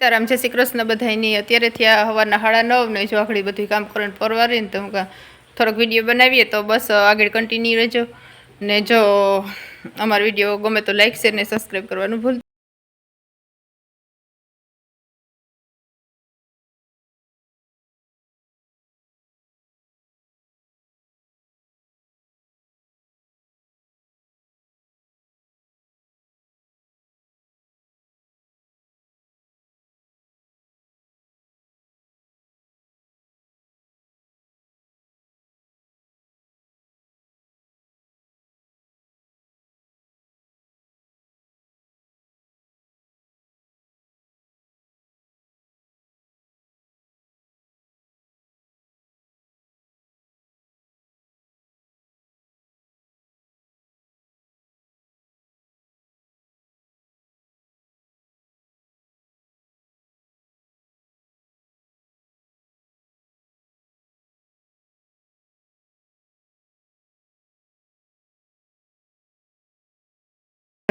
સીતારામ, જય શ્રી કૃષ્ણ બધાની અત્યારે થયા હવારના હાડા નવ ને જો આખડી બધું કામ કરીને પરવારીને તો થોડોક વીડિયો બનાવીએ તો બસ આગળ કન્ટિન્યુ રહેજો. ને જો અમારો વીડિયો ગમે તો લાઈક શેર ને સબસ્ક્રાઈબ કરવાનું ભૂલ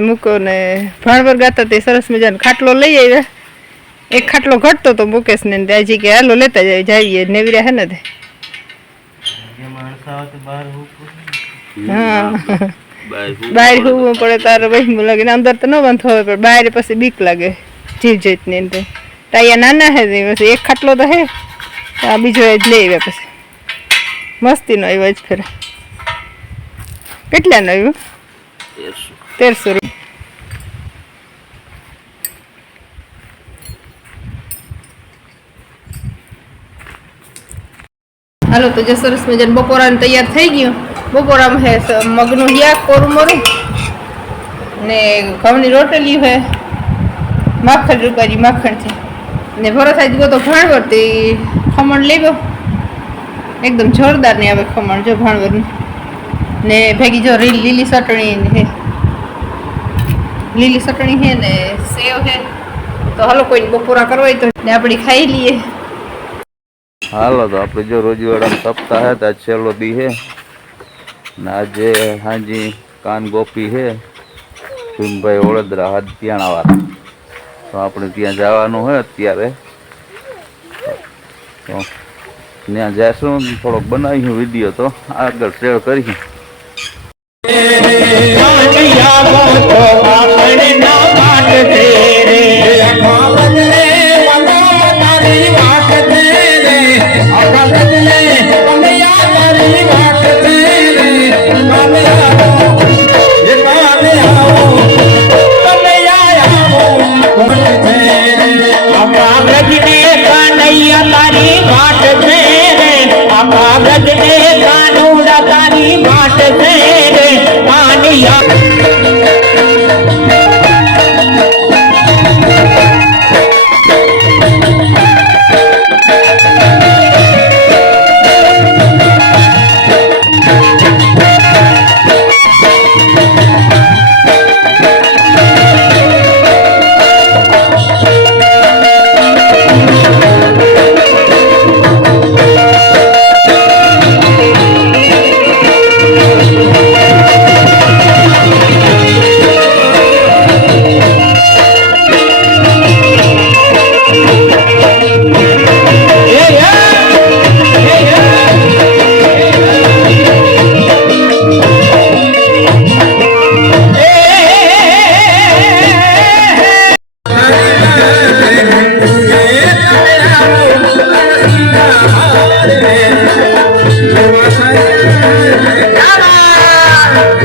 મૂકો ને ભાણવર ગાતા તે સરસ મજાનો ખાટલો લઈ આવ્યા. એક ખાટલો ઘટતો તો મુકેશ ને દાજી કે હાલો લેતા જાય જાવીએ નેવીરા હે ને તે. બહાર હોવું પડે તારે વહીમું લાગે ને અંદર તો ન બંધ હોય પણ બહાર પછી બીક લાગે જીવ જીત ને તે તાયા નાના હે પછી એક ખાટલો તો હે. આ બીજો એ જ લઈ આવ્યા પછી. મસ્તીનો આવ્યો જ ફેર. કેટલાનો આવ્યો? તેરસો હાલો, તો જે સરસ મજાનું બપોરા તૈયાર થઈ ગયું. બપોરામાં હે મગનું હિયાક કોરું મરું ને ઘઉંની રોટલી હે. માખણ રૂપારી માખણ છે ને ભરત ગયો તો ભાણવર તે ખમણ લેવો. એકદમ જોરદાર ને આવે ખમણ, જો ભાણવરનું ને ભેગી જો લીલી ચટણી હે. લીલી ચટણી છે ને સેવ છે, તો હાલો કોઈ બપોરા કરવા તો ને આપણે ખાઈ લઈએ. હાલો, તો આપણે જો રોજવાડા સપ્તાહ હે તો છેલ્લો દી હે ને આજે હાજી કાન ગોપી હે ભીમભાઈ વડોદરા હદિયાણા વાળા તો આપણે ત્યાં જવાનું હોય અત્યારે. તો ત્યાં જઈશું થોડોક બનાવ્યું વીડિયો તો. આગળ શેર કરીશું. પાણી Thank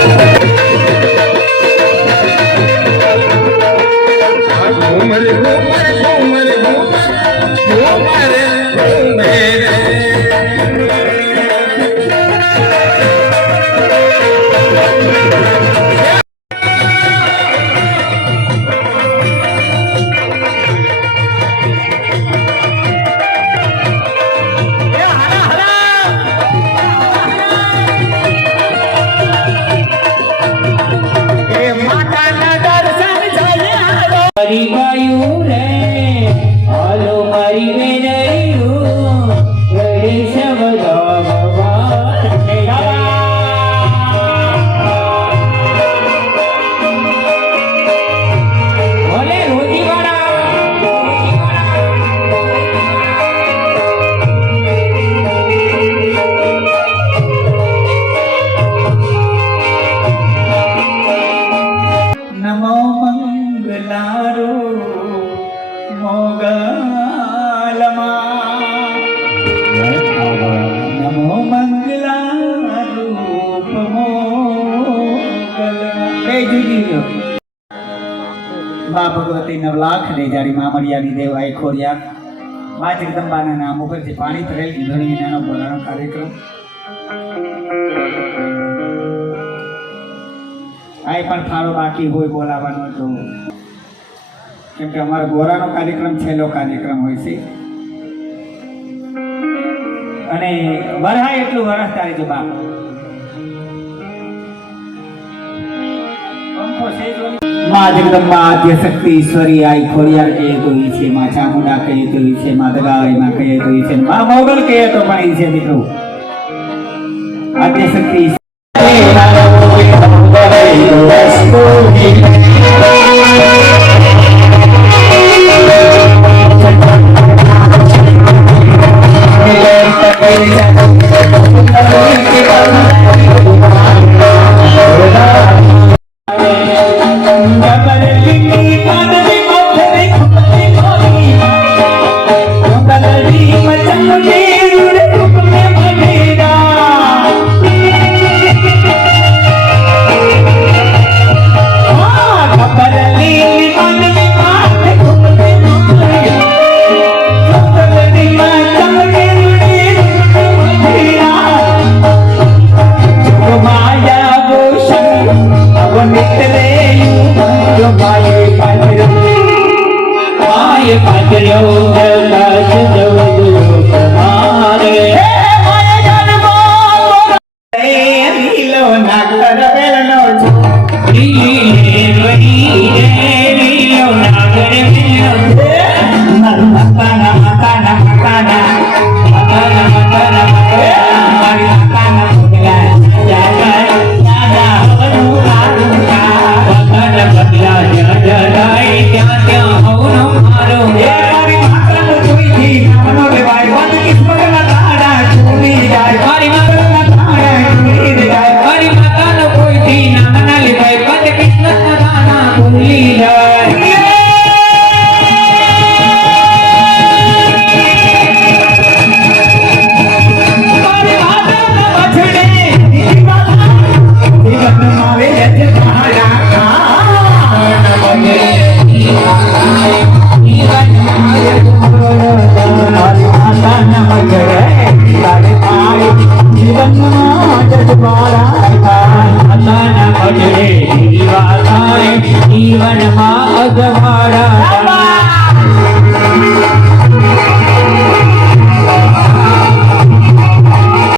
you. મારી ગાયું રે હાલો મારી વેનૈયું ગણેશ મંગલારો મોગલમાં નમો મંગલારૂપ મા ભગવતી નવલાખ ને જાડી મામરિયાની દેવાય ખોડિયા મા જગદંબાના નામ ઉપરથી પાણી ભરેલી ઘણી નાનો બોલાનો કાર્યક્રમ. આ પણ ફાળો બાકી હોય બોલાવાનો તો કેમ કે અમારો ગોરાનો કાર્યક્રમ, છેલ્લો કાર્યક્રમ હોય છે. અને વરહાય એટલું વરસ તારી જો બાપ. માં જગદંબા આદ્ય શક્તિ ઈશ્વરી આઈ ખોડિયાર કહે તો ઈ છે, માં ચામુંડા કહે તો ઈ છે, માં દગાઈમાં કહે તો ઈ છે, માં મોગલ કહે તો પણ ઈ છે મિત્રો. આદ્ય શક્તિ માયા I'm